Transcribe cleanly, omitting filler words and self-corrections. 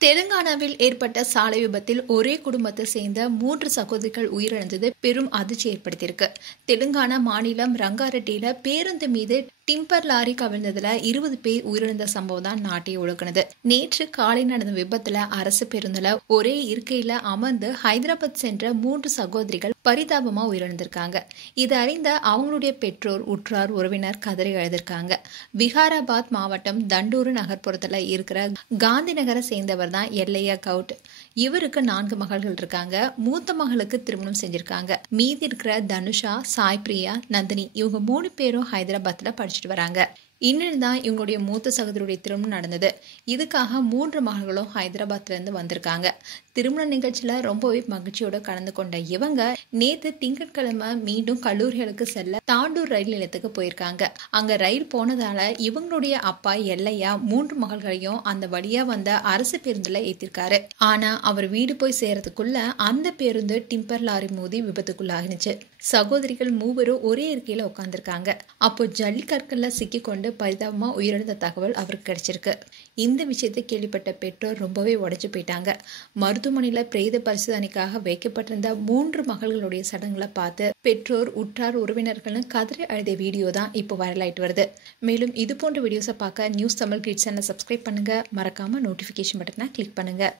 தெலுங்கானாவில் ஏற்பட்ட சாலை விபத்தில் ஒரே குடும்பத்தை சேர்ந்த 3 சகோதரிகள் உயிரிழந்தது பெரும் அதிர்ச்சி ஏற்படுத்தியிருக்கு. தெலுங்கானா மாநிலம் ரங்காரெட்டியில பேருந்து மீது டிம்பர் லாரி கவிழ்ந்ததுல 20 பேர் உயிரிழந்த சம்பவம் தான் நாட்டையே உழுக்குனது. நேற்று காலை நடந்த விபத்துல அரசு பேருந்துல ஒரே இருக்கையில அமர்ந்து ஹைதராபாத் சென்ற 3 சகோதரிகள் பரிதாபமா உயிரிழந்திருக்காங்க. இது அறிந்த அவங்களுடைய பெற்றோர், உற்றார், உறவினர் கதறி எழுதிருக்காங்க. விகாராபாத் மாவட்டம் தண்டூரு நகர்ப்புறத்துல இருக்கிற காந்தி நகரை சேர்ந்தவர் தான் எல்லையா கவுட். இவருக்கு 4 மகள்கள் இருக்காங்க. மூத்த மகளுக்கு திருமணம் செஞ்சிருக்காங்க. மீதி இருக்கிற தனுஷா, சாய் பிரியா, நந்தினி இவங்க 3 பேரும் ஹைதராபாத்ல படிச்சுட்டு வராங்க. இன்னும் தான் இவங்களுடைய மூத்த சகோதரியுடைய திருமணம் நடந்தது. இதுக்காக 3 மகள்களும் ஹைதராபாத்ல இருந்து வந்திருக்காங்க. திருமண நிகழ்ச்சியில ரொம்பவே மகிழ்ச்சியோட கலந்து கொண்ட இவங்க நேத்து திங்கட்கிழமை மீண்டும் கல்லூரிகளுக்கு செல்ல தாண்டூர் ரயில் நிலையத்துக்கு போயிருக்காங்க. அங்க ரயில் போனதால இவங்களுடைய அப்பா எல்லையா 3 மகள்களையும் அந்த வழியா வந்த அரசு பேருந்துல ஏத்திருக்காரு. ஆனா அவர் வீடு போய் சேர்றதுக்குள்ள அந்த பேருந்து டிம்பர் லாரி மோதி விபத்துக்குள்ளாகினுச்சு. சகோதரிகள் 3 ஒரே இருக்கையில உட்கார்ந்துருக்காங்க. அப்போ ஜல்லிக்கற்கள்ல சிக்கிக்கொண்டு பரிதாபமா உயிரிழந்த தகவல் அவருக்கு கிடைச்சிருக்கு. இந்த விஷயத்தை கேள்விப்பட்ட பெற்றோர் ரொம்பவே உடைச்சு போயிட்டாங்க. மருத்துவமனையில பிரேத பரிசோதனைக்காக வைக்கப்பட்டிருந்த 3 மகள்களுடைய சடங்குகளை பார்த்து பெற்றோர், உற்றார், உறவினர்கள் கதறி அழுத வீடியோ தான் இப்போ வைரல் ஆயிட்டு வருது. மேலும் இது போன்ற வீடியோஸை பார்க்க நியூஸ் தமிழ் கிட்ஸ் சேனலை சப்ஸ்கிரைப் பண்ணுங்க. மறக்காம நோட்டிபிகேஷன் பட்டனை கிளிக் பண்ணுங்க.